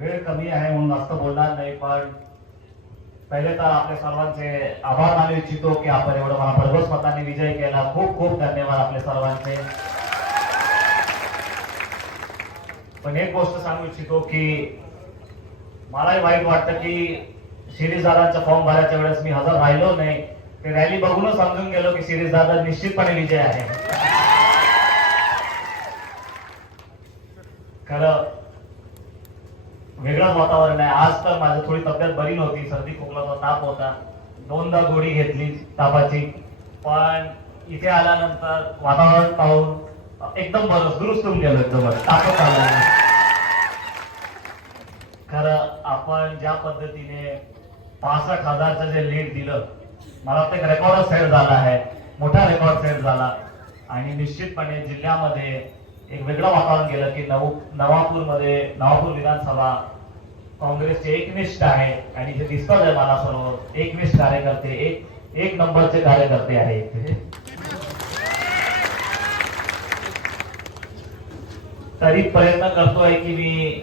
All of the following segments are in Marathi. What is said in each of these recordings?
वेळ कमी आहे म्हणून जास्त बोलणार नाही पण पहिले तर आपल्या सर्वांचे आभार मानू इच्छितो की आपण एवढं मला भरघोस मताने विजय केला. खूप खूप धन्यवाद आपले सर्वांचे. पण एक गोष्ट सांगू इच्छितो की मलाही वाईट वाटतं की शिरीष दादांचा फॉर्म भरायच्या वेळेस मी हजर राहिलो नाही. ते रॅली बघूनच समजून गेलो की शिरीष दादा निश्चितपणे विजय आहे. खरं वेगळंच वातावरण आहे. आज तर माझी थोडी तब्येत बरी नव्हती. सर्दी खोकला ताप होता. दोनदा गोळी घेतली तापाची. पण इथे आल्यानंतर वातावरण पाहून एकदम बरं दुरुस्त होऊन गेलो एकदम बरं. तापच खरं आपण ज्या पद्धतीने पासष्ट हजारचं जे लीड दिलं मला वाटतं एक रेकॉर्ड सेट झाला आहे. मोठा रेकॉर्ड सेट झाला. आणि निश्चितपणे जिल्ह्यामध्ये एक वेगळं वातावरण गेलं की नऊ नवापूरमध्ये नवापूर विधानसभा काँग्रेसचे एकनिष्ठ आहे आणि जे दिसतात आहे मला सर्व एकनिष्ठ कार्यकर्ते एक एक नंबरचे कार्यकर्ते आहेत तरी प्रयत्न करतोय की मी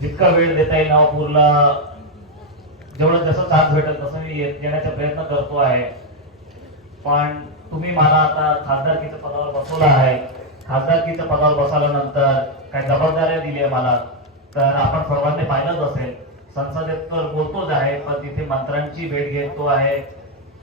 जितका वेळ देता येईल नावपूरला जेवढं जसं चान्स भेटेल तसं मी येण्याचा प्रयत्न करतो आहे. पण तुम्ही मला आता खासदारकीच्या पदावर बसवलं आहे. खासदारकीच्या पदावर बसवल्यानंतर काही जबाबदाऱ्या दिल्या मला. तर आपण सर्वांनी पाहिलंच असेल संसदेत तर बोलतोच आहे पण तिथे मंत्र्यांची भेट घेतो आहे.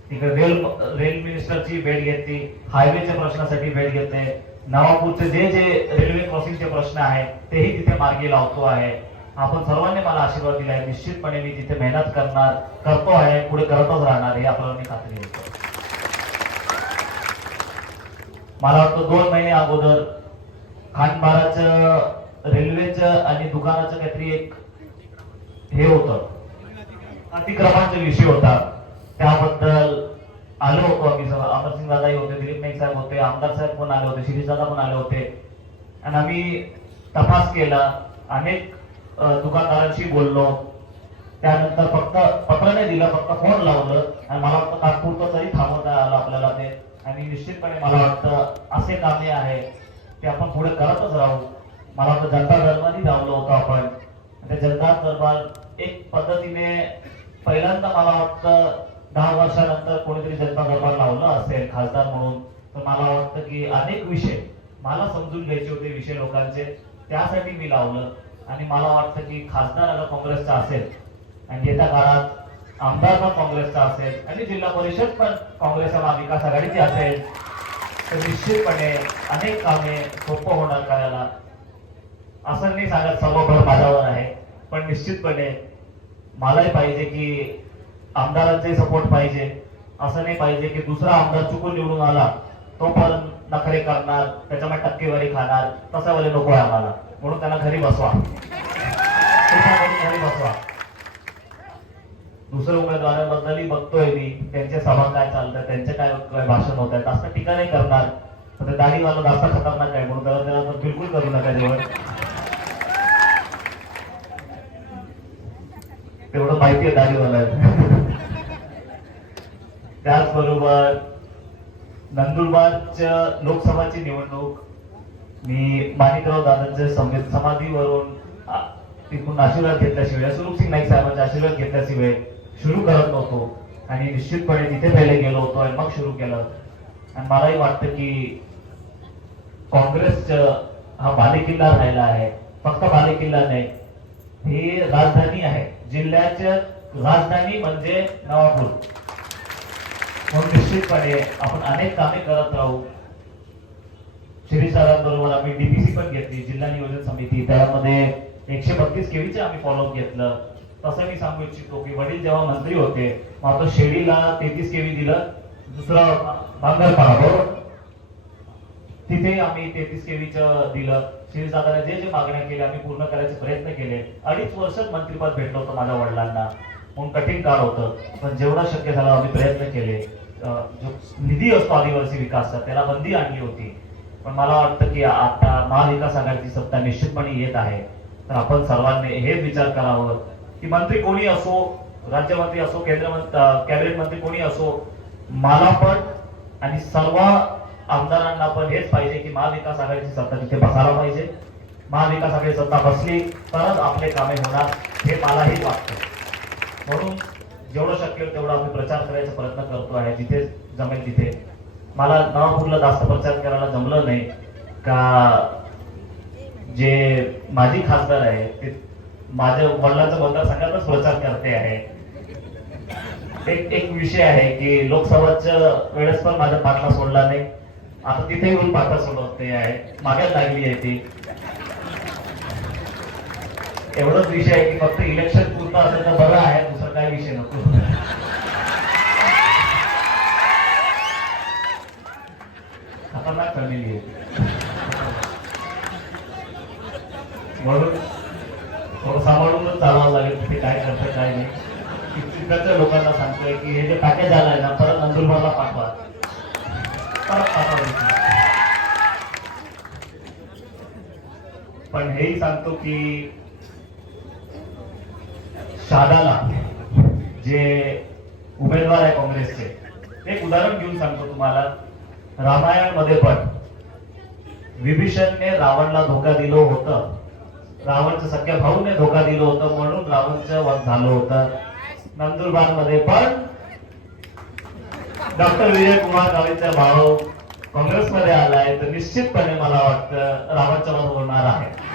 तिकडे रेल रेल मिनिस्टरची भेट घेतली हायवेच्या प्रश्नासाठी भेट घेते. नवापूरचे जे जे रेल्वे क्रॉसिंगचे प्रश्न आहेत तेही तिथे मार्गी लावतो आहे. आपण सर्वांनी मला आशीर्वाद दिला आहे. निश्चितपणे मी तिथे मेहनत करणार करतो आहे पुढे करतच राहणार हे आपल्याला मी खात्री होतो मला वाटतं दोन महिने अगोदर खानबाराचं रेल्वेचं आणि दुकानाचं काहीतरी एक हे होत. अतिक्रमणचा विषय होता. त्याबद्दल आलो होतो आम्ही सगळं. अमरसिंग दादाही होते दिलीप नाईक साहेब होते आमदार साहेब पण आले होते शिरीष दादा पण आले होते. आणि आम्ही तपास केला. अनेक दुकानदारांशी बोललो. त्यानंतर फक्त पत्र नाही दिलं फक्त फोन लावलं. आणि मला वाटतं तात्पुरतं तरी थांबवता आलं आपल्याला ते. आणि निश्चितपणे मला वाटतं असे कामे आहे ते आपण पुढे करतच राहू. मला वाटतं जनता दरबारी धावलो होतो आपण. त्या जनता दरबार एक पद्धतीने पहिल्यांदा मला वाटतं दहा वर्षानंतर कोणीतरी जनता दरबार लावलं असेल खासदार म्हणून तर मला वाटतं की अनेक विषय मला समजून घ्यायचे होते विषय लोकांचे त्यासाठी मी लावलं. आणि मला वाटतं की खासदार अगर काँग्रेसचा असेल आणि येत्या काळात आमदार पण काँग्रेसचा असेल आणि जिल्हा परिषद पण काँग्रेस महाविकास आघाडीची असेल तर निश्चितपणे अनेक कामे सोपं होणार करायला. असं नाही सांगत सर्व भर माझ्यावर आहे पण निश्चितपणे मलाही पाहिजे की आमदारांचाही सपोर्ट पाहिजे. असं नाही पाहिजे की दुसरा आमदार चुकून निवडून आला तो पण नखरे करणार त्याच्यामुळे टक्केवारी खाणार तसं वाले नको आहे आम्हाला. म्हणून त्यांना घरी बसवा. घरी बसवा. दुसऱ्या उमेदवारांबद्दलही बघतोय मी त्यांचे सभा काय चालतात त्यांचे काय काय भाषण होत आहेत जास्त टीका नाही करणार. तर दाढीवाला जास्त खतरनाक आहे म्हणून त्याला त्याला बिलकुल करू नका जेवण. तेवढं माहिती आहे दाढीवाला त्याचबरोबर नंदुरबारच्या लोकसभाची निवडणूक मी माणिकराव दादांच्या सम- समाधीवरून तिथून आशीर्वाद घेतल्याशिवाय सुरुपसिंग नाईक साहेबांचा आशीर्वाद घेतल्याशिवाय सुरू करत नव्हतो. आणि निश्चितपणे तिथे पहिले गेलो होतो आणि मग सुरू केलं. आणि मलाही वाटतं की काँग्रेसचं हा बालेकिल्ला राहिला आहे. फक्त बालेकिल्ला नाही ही राजधानी आहे. जिल्ह्याच्या राजधानी म्हणजे नवापूर. म्हणून निश्चितपणे आपण अनेक कामे करत राहू. श्री सरांबरोबर आम्ही डीपीसी पण घेतली जिल्हा नियोजन समिती. त्यामध्ये एकशे बत्तीस केवीचे आम्ही फॉलोअप घेतलं. तसं मी सांगू इच्छितो की वडील जेव्हा मंत्री होते मात्र शेळीला तेहतीस केवी दिलं दुसरा बांगरपाडा बरोबर? तिथे आम्ही तेहतीस केवीचं दिलं. शिरीष दादाने जे जे मागण्या केल्या आम्ही पूर्ण करायचे प्रयत्न केले. अडीच वर्षात मंत्रिपद भेटलं होतं माझ्या वडिलांना. म्हणून कठीण काळ होतं. पण जेवढा शक्य झाला आम्ही प्रयत्न केले. जो निधी असतो आदिवासी विकासचा त्याला बंदी आणली होती. पण मला वाटतं की आता महाविकास आघाडीची सत्ता निश्चितपणे येत आहे. तर आपण सर्वांनी हेच विचार करावं की मंत्री कोणी असो राज्यमंत्री असो केंद्र कॅबिनेट मंत्री कोणी असो मला पण आणि सर्व आमदारांना पण हेच पाहिजे की महाविकास आघाडीची सत्ता तिथे बसायला पाहिजे. महाविकास आघाडी सत्ता बसली तरच आपले कामे होणार हे मलाही वाटतं. म्हणून जेवढं शक्य होईल तेवढा आम्ही प्रचार करायचा प्रयत्न करतो आहे. जिथे जमेल तिथे. मला नवापूरला जास्त प्रचार करायला जमलं नाही. का जे माझी खासदार आहे ते माझ्या वडिलांचा मतदारसंघातच प्रचार करते आहे. एक एक विषय आहे की लोकसभाच्या वेळेस पण माझ्या पाठला सोडला नाही. आता तिथे येऊन पाठला सोडवते आहे. मागे लागली आहे ती. एवढंच विषय आहे की फक्त इलेक्शन पूर्ण असेल तर बरं आहे दुसरा काय विषय नको. खतरनाक फॅमिली आहे. म्हणून थोडं सांभाळूनच चालवावं लागेल तिथे काय करतं काय नाही. तिकडच्या लोकांना सांगतोय की हे जे पॅकेज आलंय ना परत नंदुरबारला पाठवा परत पाठवा तिथे. पण सांगतो की शादाला जे उमेदवार आहे काँग्रेसचे एक उदाहरण घेऊन सांगतो तुम्हाला. रामायणमध्ये पण विभीषणने रावणला धोका दिलं होतं. रावणचं सख्या भाऊने धोका दिलं होतं म्हणून रावणचं वध झालं होतं. नंदुरबारमध्ये पण डॉक्टर विजय कुमार गावीचा भाऊ काँग्रेसमध्ये आलाय तर निश्चितपणे मला वाटतं रावणचं वध होणार आहे.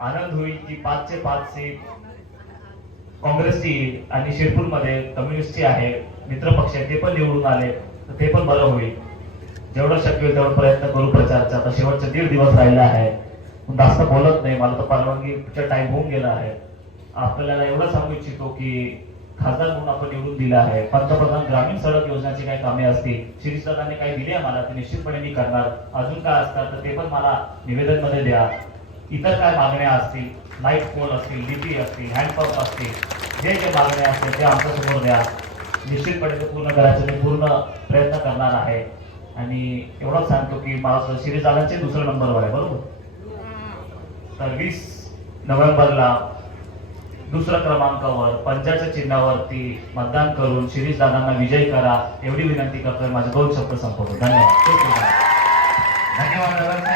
आनंद होईल की पाचशे पाच सीट काँग्रेसची आणि शिरपूरमध्ये कम्युनिस्टची आहे मित्र पक्ष ते पण निवडून आले तर ते पण बरं होईल. जेवढं शक्य होईल तेवढं प्रयत्न करू प्रचारचा आता शेवटचे दीड दिवस राहिला आहे. पण जास्त बोलत नाही मला तर परवानगीचा टाइम होऊन गेला आहे. आपल्याला एवढं सांगू इच्छितो की खासदार म्हणून आपण निवडून दिला आहे. पंतप्रधान ग्रामीण सडक योजनाची काही कामे असतील शिरीषदादांनी काही दिली आहे मला ते निश्चितपणे मी करणार. अजून काय असतात तर ते पण मला निवेदनमध्ये द्या. इतर काय मागण्या असतील लाइट पोल असतील लिपी असतील हँडपंप असतील जे जे मागण्या असतील ते आमच्यासमोर द्या. निश्चितपणे ते पूर्ण करायचं मी पूर्ण प्रयत्न करणार आहे. आणि एवढंच सांगतो की मला शिरीषदादांचे दुसऱ्या नंबरवर आहे बरोबर? तर वीस नोव्हेंबरला दुसऱ्या क्रमांकावर पंचाच्या चिन्हावरती मतदान करून शिरीष दादांना विजय करा एवढी विनंती करतोय. माझे दोन शब्द संपवतो. धन्यवाद. धन्यवाद.